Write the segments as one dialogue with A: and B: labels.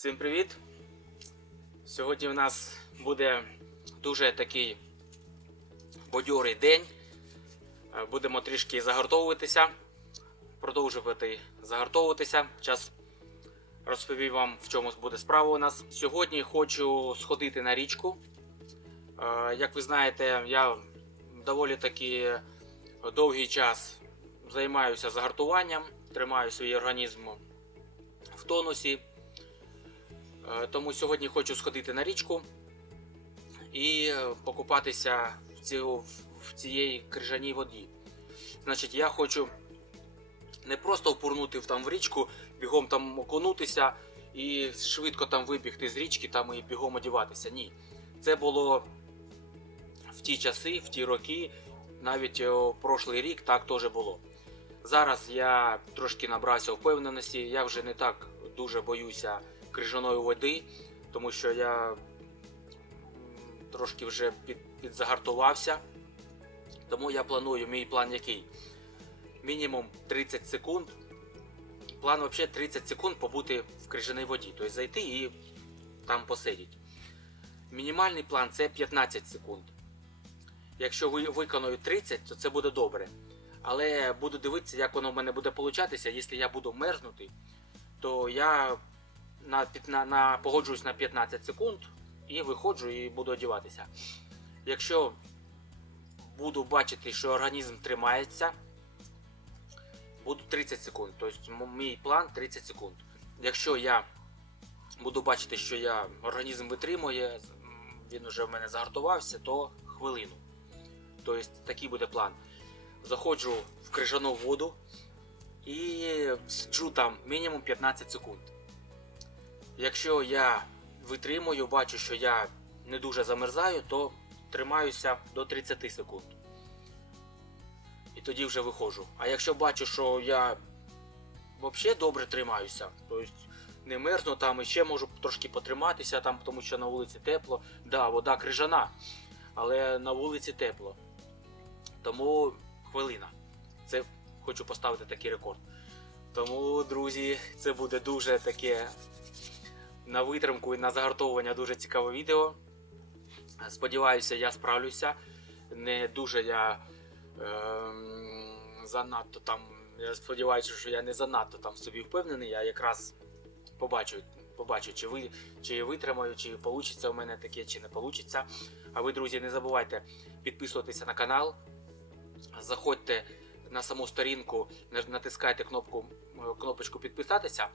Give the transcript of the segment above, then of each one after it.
A: Всім привіт! Сьогодні у нас буде дуже такий бадьорий день. Е, Будемо трішки загартовуватися, продовжувати загартовуватися. Зараз розповім вам, в чому буде справа у нас. Сьогодні хочу сходити на річку. Е, Як ви знаєте, я доволі таки довгий час займаюся загартуванням, тримаю свій організм в тонусі. Е, Тому сьогодні хочу сходити на річку і е, покупатися в, цю, в цієї крижаній воді. Значить, я хочу не просто впорнути в, там, в річку, бігом там окунутися і швидко там вибігти з річки там, і бігом одіватися. Ні. Це було в ті часи, в ті роки, навіть о, прошлий рік так теж було. Зараз я трошки набрався впевненості, я вже не так дуже боюся крижаної води, тому що я трошки вже під, підзагартувався. Тому я планую мій план який? Мінімум 30 секунд. План взагалі 30 секунд побути в крижаній воді, тобто зайти і там посидіти. Мінімальний план це 15 секунд. Якщо ви виконую 30, то це буде добре. Але буду дивитися, як воно в мене буде получатися. Якщо я буду мерзнути, то я на, на, на, погоджуюсь на 15 секунд і виходжу і буду одягатися. Якщо буду бачити, що організм тримається, буду 30 секунд. Тобто мій план 30 секунд. Якщо я буду бачити, що я організм витримує, він вже в мене загартувався, то хвилину. Тобто такий буде план. Заходжу в крижану воду і сиджу там мінімум 15 секунд. Якщо я витримую, бачу, що я не дуже замерзаю, то тримаюся до 30 секунд. І тоді вже виходжу. А якщо бачу, що я взагалі добре тримаюся, тобто не мерзну там і ще можу трошки потриматися, там, тому що на вулиці тепло. Да, вода крижана, але на вулиці тепло. Тому хвилина. Це хочу поставити такий рекорд. Тому, друзі, це буде дуже таке на витримку і на загартовування дуже цікаве відео. Сподіваюся, я справлюся. Не дуже я ем, занадто там. Я сподіваюся, що я не занадто там собі впевнений, я якраз побачу, побачу чи, ви, чи я витримаю, чи вийде у мене таке, чи не вийде. А ви, друзі, не забувайте підписуватися на канал. Заходьте на саму сторінку, натискайте кнопку, е, кнопочку підписатися.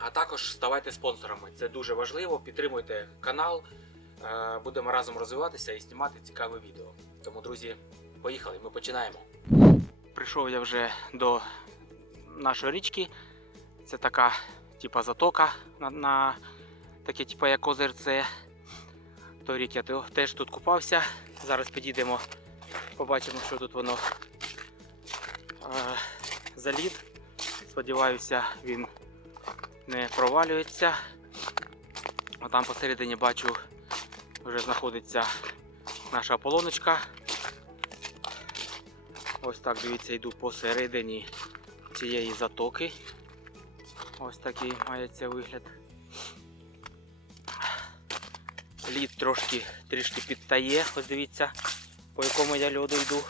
A: А також ставайте спонсорами. Це дуже важливо. Підтримуйте канал. Е, Будемо разом розвиватися і знімати цікаве відео. Тому, друзі, поїхали, ми починаємо. Прийшов я вже до нашої річки. Це така, типа, затока на, на таке, типа, як озерце. Той рік я теж тут купався. Зараз підійдемо, побачимо, що тут воно е, залід. Сподіваюся, він не провалюється. А там посередині бачу, вже знаходиться наша полоночка. Ось так, дивіться, йду посередині цієї затоки. Ось такий має це вигляд. Лід трошки трішки підтає, ось дивіться, по якому я льоду йду.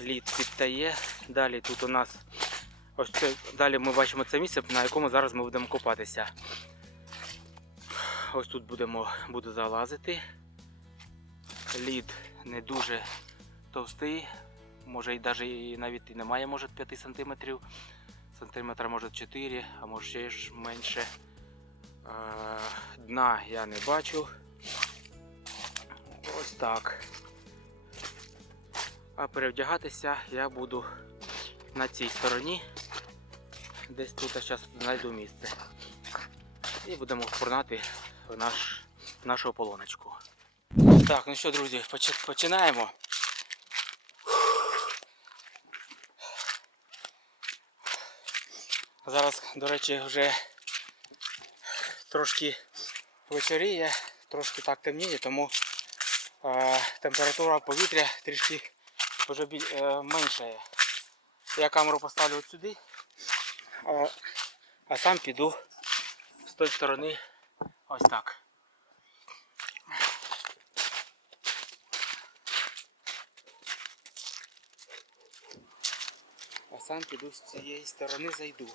A: Лід підтає. Далі тут у нас ось це, далі ми бачимо це місце, на якому зараз ми будемо купатися. Ось тут будемо, буду залазити. Лід не дуже товстий, може і навіть навіть і немає може 5 см. Сантиметра може 4, а може ще ж менше. Дна я не бачу. Ось так. А перевдягатися я буду на цій стороні. Десь тут зараз знайду місце. І будемо впорнати наш, нашу полоночку. Так, ну що, друзі, поч- починаємо. Зараз, до речі, вже трошки вечоріє, трошки так темніє, тому е, температура повітря трішки вже е, меншає. Я камеру поставлю от сюди. А, а сам піду з тої сторони ось так. А сам піду з цієї сторони зайду.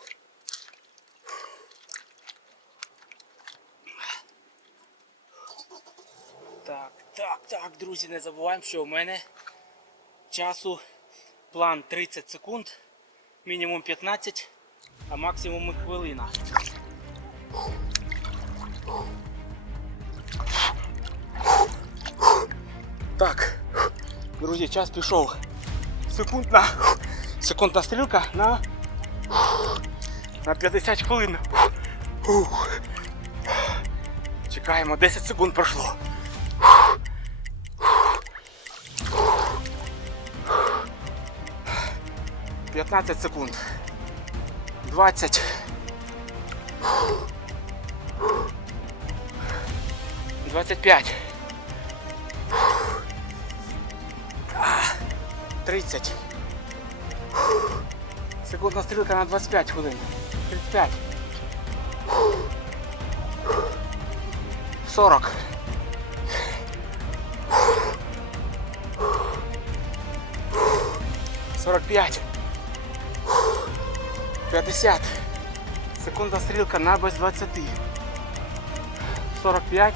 A: Так, так, так, друзі, не забуваємо, що у мене часу план 30 секунд, мінімум 15, а максимум хвилина. Так, друзі, час пішов. Секундна, секундна стрілка на, на 50 хвилин. Чекаємо, 10 секунд пройшло. 15 секунд. 20. 25. 30. Секундна стрілка на 25 хвилин. 35. 40. 45. 50. Секунда стрілка на без 20. 45.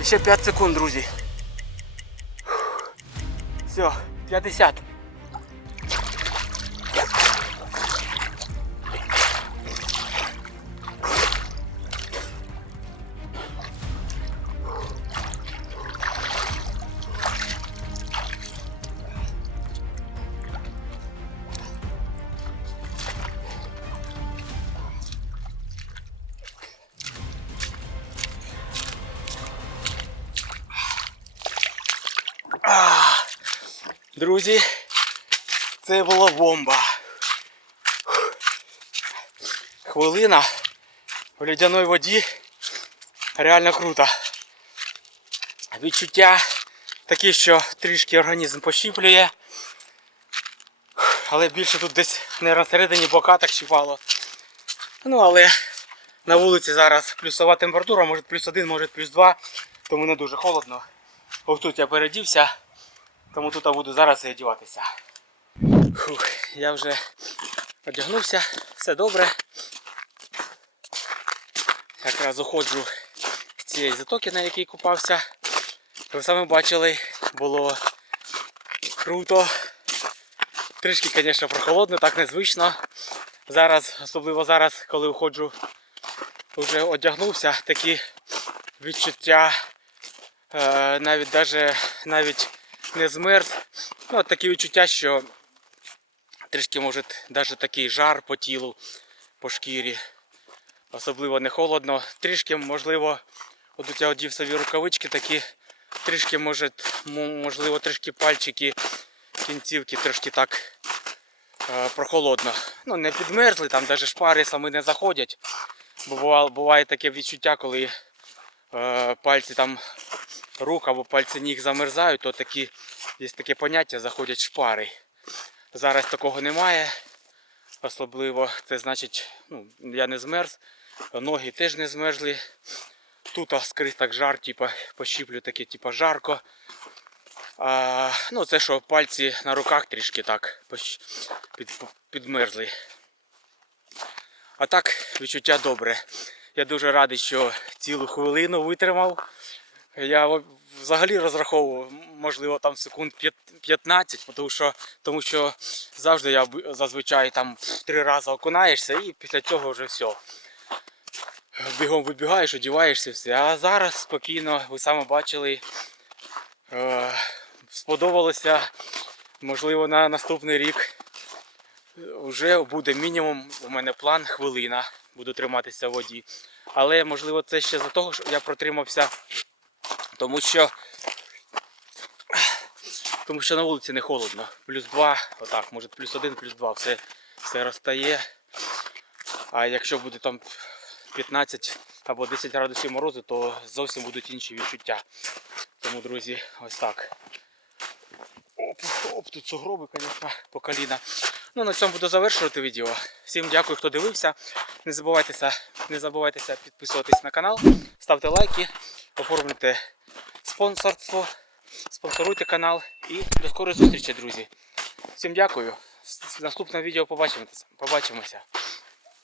A: І ще 5 секунд, друзі. Все, 50. Друзі, це була бомба. Хвилина в льодяній воді реально круто. Відчуття такі, що трішки організм пощіплює. Але більше тут десь не на середині бока так щипало. Ну але на вулиці зараз плюсова температура, може плюс один, може плюс два, тому не дуже холодно. Ось тут я передівся. Тому тут буду зараз і одягатися. Фух, я вже одягнувся, все добре. Якраз уходжу з цієї затоки, на якій купався. Ви самі бачили, було круто. Трішки, звісно, прохолодно, так незвично. Зараз, особливо зараз, коли уходжу, вже одягнувся, такі відчуття е, навіть навіть не змерз. Ну, от такі відчуття, що трішки може навіть такий жар по тілу, по шкірі. Особливо не холодно. Трішки, можливо, от я одів собі рукавички такі, трішки може, можливо, трішки пальчики, кінцівки трішки так е, прохолодно. Ну, не підмерзли, там навіть шпари самі не заходять. Бо бувало- буває таке відчуття, коли е, пальці там рук або пальці ніг замерзають, то такі, є таке поняття, заходять шпари. Зараз такого немає. Особливо це значить, ну, я не змерз, ноги теж не змерзли. Тут скрізь так жар, типа, пощіплю таке, типа жарко. А, ну, це що пальці на руках трішки так під, підмерзли. А так, відчуття добре. Я дуже радий, що цілу хвилину витримав. Я взагалі розраховував, можливо, там секунд 15, тому що, тому що завжди я зазвичай там три рази окунаєшся і після цього вже все. Бігом вибігаєш, одіваєшся все. А зараз спокійно, ви саме бачили, е, сподобалося, можливо, на наступний рік вже буде мінімум, у мене план хвилина, буду триматися в воді. Але можливо це ще за того, що я протримався тому що тому що на вулиці не холодно. Плюс 2, отак, може плюс 1, плюс 2, все, все розтає. А якщо буде там 15 або 10 градусів морозу, то зовсім будуть інші відчуття. Тому, друзі, ось так. Оп, оп, тут сугроби, звісно, по коліна. Ну, на цьому буду завершувати відео. Всім дякую, хто дивився. Не забувайтеся, не забувайтеся підписуватись на канал, ставте лайки, оформлюйте спонсорство, спонсоруйте канал і до скорої зустрічі, друзі. Всім дякую. В наступному відео побачимося.